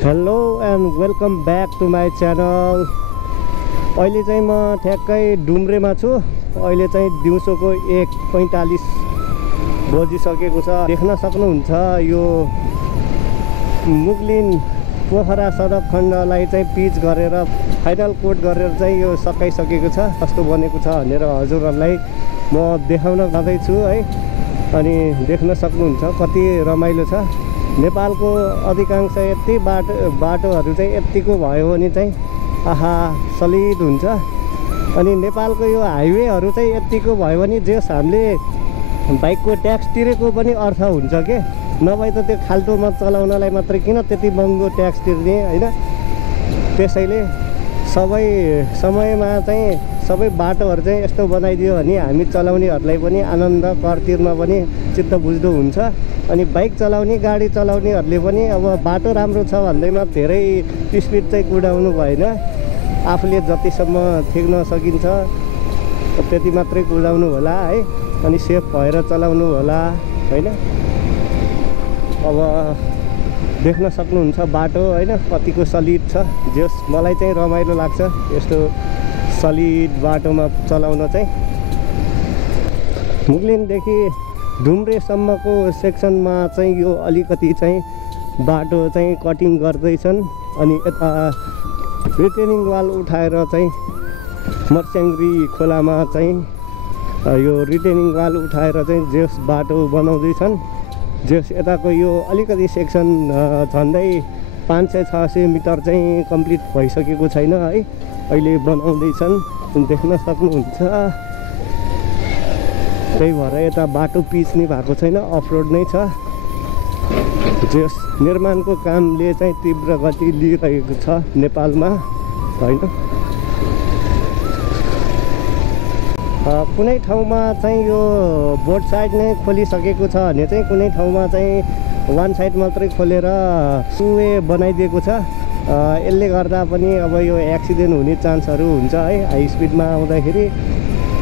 Hello and welcome back to my channel. अहिले चाहिँ म ठ्याक्कै डुम्रेमा छु। अहिले चाहिँ दिउँसोको 1:45 बजिसकेको छ। देख्न सक्नुहुन्छ यो मुगलिन पोखरा सडक खण्डलाई चाहिँ पिच गरेर फाइनल कोट गरेर चाहिँ यो सकाइसकेको छ। कस्तो बनेको छ भनेर हजुरहरूलाई म देखाउन जाँदैछु है। अनि देख्न सक्नुहुन्छ कति रमाइलो छ। नेपालको अधिकांश यति बाटोहरू चाहिँ यतिको भयो भने चाहिँ आहा सलिड हुन्छ। अनि नेपालको यो हाइवेहरू चाहिँ यतिको भयो भने जस हामीले बाइकको ट्याक्स तिरेको पनि अर्थ हुन्छ के। नभए त त्यो खाल्टोमा चलाउनलाई मात्रै किन त्यति महँगो ट्याक्स तिर्ने होइन। त्यसैले सबै समयमा चाहिँ सबै बाटोहरू चाहिँ यस्तो बनाइदियो भने हामी चलाउनेहरूलाई पनि आनन्द, कर तिर्न पनि चित्त बुझ्दो हुन्छ। अनि बाइक चलाउने, गाडी चलाउनेहरूले पनि अब बाटो राम्रो छ भन्दैमा धेरै स्पिड चाहिँ कुदाउनु भएन। आफूले जतिसम्म ठेक्न सकिन्छ त्यति मात्रै कुदाउनु होला है। अनि सेफ भएर चलाउनु होला होइन। अब देख्न सक्नुहुन्छ बाटो होइन कतिको सलिड छ। जस मलाई चाहिँ रमाइलो लाग्छ यस्तो सलिड बाटोमा चलाउन चाहिँ। मुगलिनदेखि डुम्रेसम्मको सेक्सनमा चाहिँ यो अलिकति चाहिँ बाटो चाहिँ कटिङ गर्दैछन्। अनि यता रिटेनिङ वाल उठाएर चाहिँ मर्स्याङ्ग्री खोलामा चाहिँ यो रिटेनिङ वाल उठाएर चाहिँ जस बाटो बनाउँदैछन्। जस यताको यो अलिकति सेक्सन झन्डै 500-600 मिटर चाहिँ कम्प्लिट भइसकेको छैन है। अहिले बनाउँदैछन् देख्न सक्नुहुन्छ। त्यही भएर यता बाटो पिच नै भएको छैन, अफरोड नै छ। जस निर्माणको कामले चाहिँ तीव्र गति लिइरहेको छ नेपालमा होइन। कुनै ठाउँमा चाहिँ यो बोथ साइड नै खोलिसकेको छ भने चाहिँ कुनै ठाउँमा चाहिँ वान साइड मात्रै खोलेर सुवे बनाइदिएको छ। यसले गर्दा पनि अब यो एक्सिडेन्ट हुने चान्सहरू हुन्छ है हाई स्पिडमा आउँदाखेरि।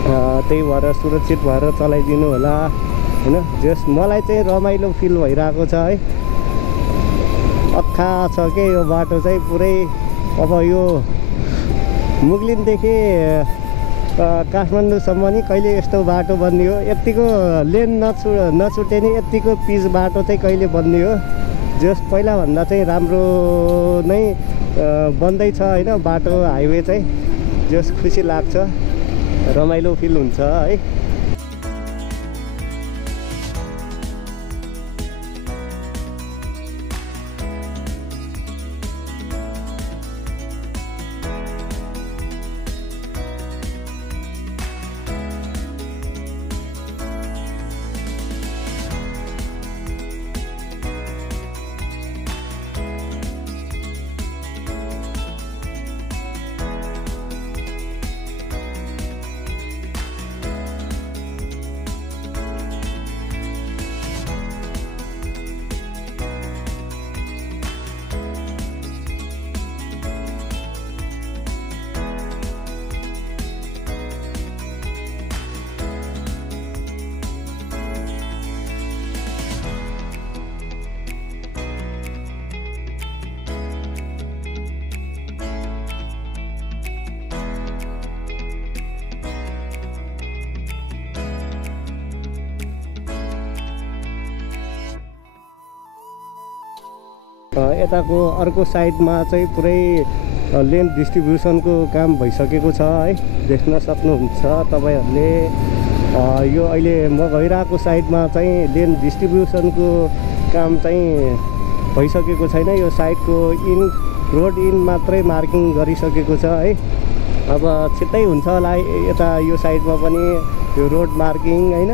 त्यही भएर सुरक्षित भएर चलाइदिनु होला होइन। जस मलाई चाहिँ रमाइलो फिल भइरहेको छ है। अक्खा छ के यो बाटो चाहिँ पुरै। अब यो मुगलिनदेखि काठमाडौँसम्म नि कहिले यस्तो बाटो बन्ने हो। यतिको लेन नछुटे नि यतिको पिच बाटो चाहिँ कहिले बन्ने हो। जस पहिलाभन्दा चाहिँ राम्रो नै बन्दैछ होइन बाटो हाइवे चाहिँ। जस खुसी लाग्छ, रमाइलो फिल हुन्छ है। यताको अर्को साइडमा चाहिँ पुरै लेन डिस्ट्रिब्युसनको काम भइसकेको छ है। देख्न सक्नुहुन्छ तपाईँहरूले। यो अहिले म गइरहेको साइडमा चाहिँ लेन डिस्ट्रिब्युसनको काम चाहिँ भइसकेको छैन। यो साइडको रोड इन मात्रै मार्किङ गरिसकेको छ है। अब छिट्टै हुन्छ होला यता यो साइडमा पनि यो रोड मार्किङ होइन।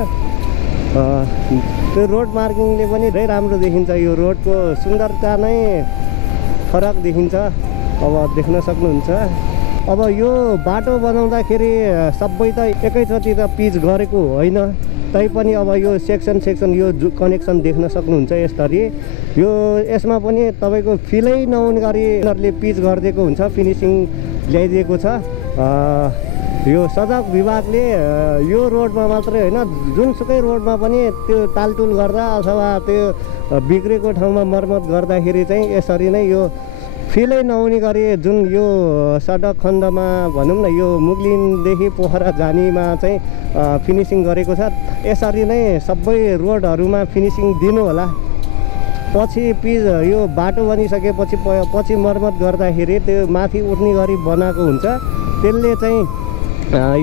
त्यो रोड मार्किङले पनि धेरै राम्रो देखिन्छ। यो रोडको सुन्दरता नै फरक देखिन्छ। अब देख्न सक्नुहुन्छ। अब यो बाटो बनाउँदाखेरि सबै त एकैचोटि त पिच गरेको होइन। तैपनि अब यो सेक्सन यो कनेक्सन देख्न सक्नुहुन्छ यसरी। यो यसमा पनि तपाईँको फिलै नहुने गरी उनीहरूले पिच गरिदिएको हुन्छ, फिनिसिङ ल्याइदिएको छ। यो सडक विभागले यो रोडमा मात्रै होइन जुनसुकै रोडमा पनि त्यो टालटुल गर्दा अथवा त्यो बिग्रेको ठाउँमा मर्मत गर्दाखेरि चाहिँ यसरी नै यो फिलै नहुने गरी जुन यो सडक खण्डमा भनौँ न यो मुगलिनदेखि पोखरा जानेमा चाहिँ फिनिसिङ गरेको छ। यसरी नै सबै रोडहरूमा फिनिसिङ दिनु होला। पछि पिच यो बाटो बनिसकेपछि पछि मर्मत गर्दाखेरि त्यो माथि उठ्ने गरी बनाएको हुन्छ। त्यसले चाहिँ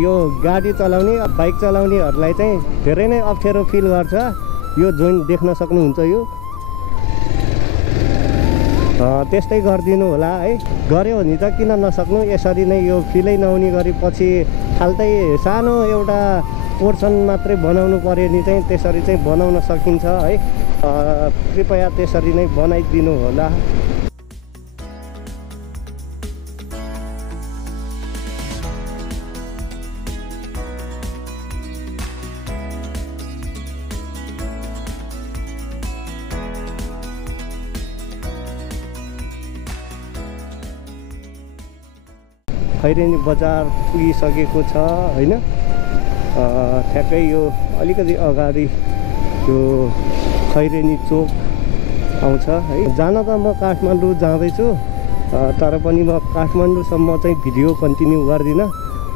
यो गाडी चलाउने बाइक चलाउनेहरूलाई चाहिँ धेरै नै अप्ठ्यारो फिल गर्छ। यो जोइन देख्न सक्नुहुन्छ यो त्यस्तै गरिदिनु होला है। गऱ्यो भने त किन नसक्नु। यसरी नै यो फिलै नहुने गरी पछि फाल्टै सानो एउटा पोर्सन मात्रै बनाउनु पर्यो नि चाहिँ त्यसरी चाहिँ बनाउन सकिन्छ है। कृपया त्यसरी नै बनाइदिनु होला। खैरेनी बजार पुगिसकेको छ होइन। ठ्याक्कै यो अलिकति अगाडि यो खैरेनी चोक आउँछ है। जान त म काठमाडौँ जाँदैछु तर पनि म काठमाडौँसम्म चाहिँ भिडियो कन्टिन्यू गर्दिनँ।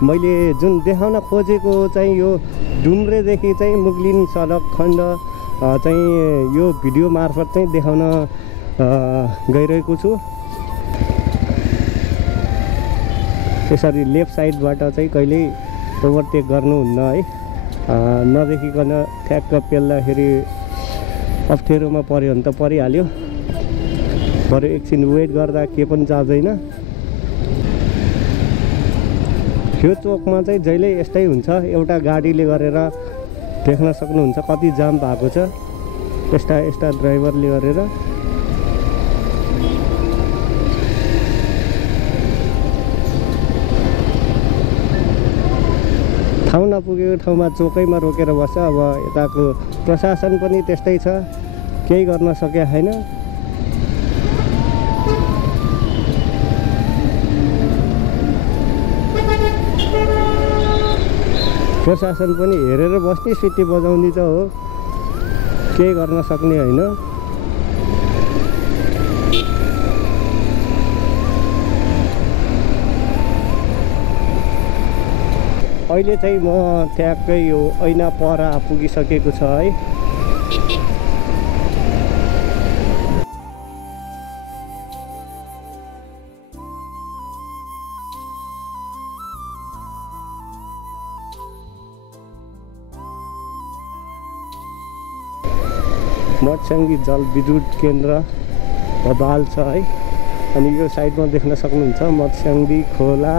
मैले जुन देखाउन खोजेको चाहिँ यो डुम्रेदेखि चाहिँ मुगलिन सडक खण्ड चाहिँ यो भिडियो मार्फत चाहिँ देखाउन गइरहेको छु। त्यसरी लेफ्ट साइडबाट चाहिँ कहिल्यै ओभरटेक गर्नुहुन्न है। नदेखिकन ठ्याक्क पेल्दाखेरि अप्ठ्यारोमा पऱ्यो भने त परिहाल्यो। बरु एकछिन वेट गर्दा के पनि जाँदैन। यो चोकमा चाहिँ जहिले यस्तै हुन्छ। एउटा गाडीले गरेर देख्न सक्नुहुन्छ कति जाम भएको छ। यस्ता ड्राइभरले गरेर ठाउँ नपुगेको ठाउँमा चोकैमा रोकेर बस्छ। अब यताको प्रशासन पनि त्यस्तै छ, केही गर्न सकेको छैन। प्रशासन पनि हेरेर बस्ने सिटी बजाउने त हो, केही गर्न सक्ने होइन। अहिले चाहिँ म ठ्याक्कै यो ऐनापरा पुगिसकेको छ है। मत्स्याङ्गी जलविद्युत केन्द्र बबाल छ है। अनि यो साइडमा देख्न सक्नुहुन्छ मत्स्याङ्गी खोला।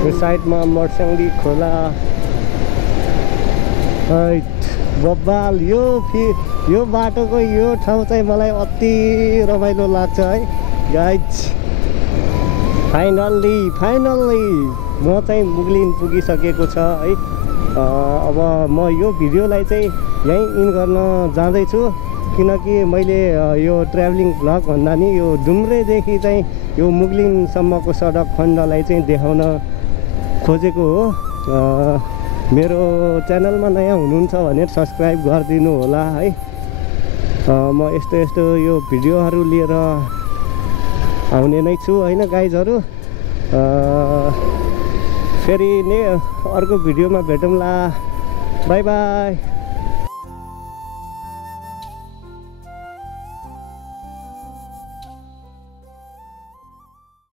यो साइडमा मर्स्याङ्गी खोला बब्बाल। यो बाटोको यो ठाउँ चाहिँ मलाई अति रमाइलो लाग्छ है गाइज। फाइनल्ली म चाहिँ मुगलिन पुगिसकेको छ है। अब म यो भिडियोलाई चाहिँ यहीँ इन गर्न जाँदैछु किनकि मैले यो ट्राभलिङ भ्लग भन्दा नि यो डुम्रेदेखि चाहिँ यो मुगलिनसम्मको सडक खण्डलाई चाहिँ देखाउन खोजेको हो। मेरो च्यानलमा नयाँ हुनुहुन्छ भने सब्सक्राइब गरिदिनु होला है। म यस्तो यो भिडियोहरू लिएर आउने नै छु होइन गाइजहरू। फेरि नै अर्को भिडियोमा भेटौँला। By by.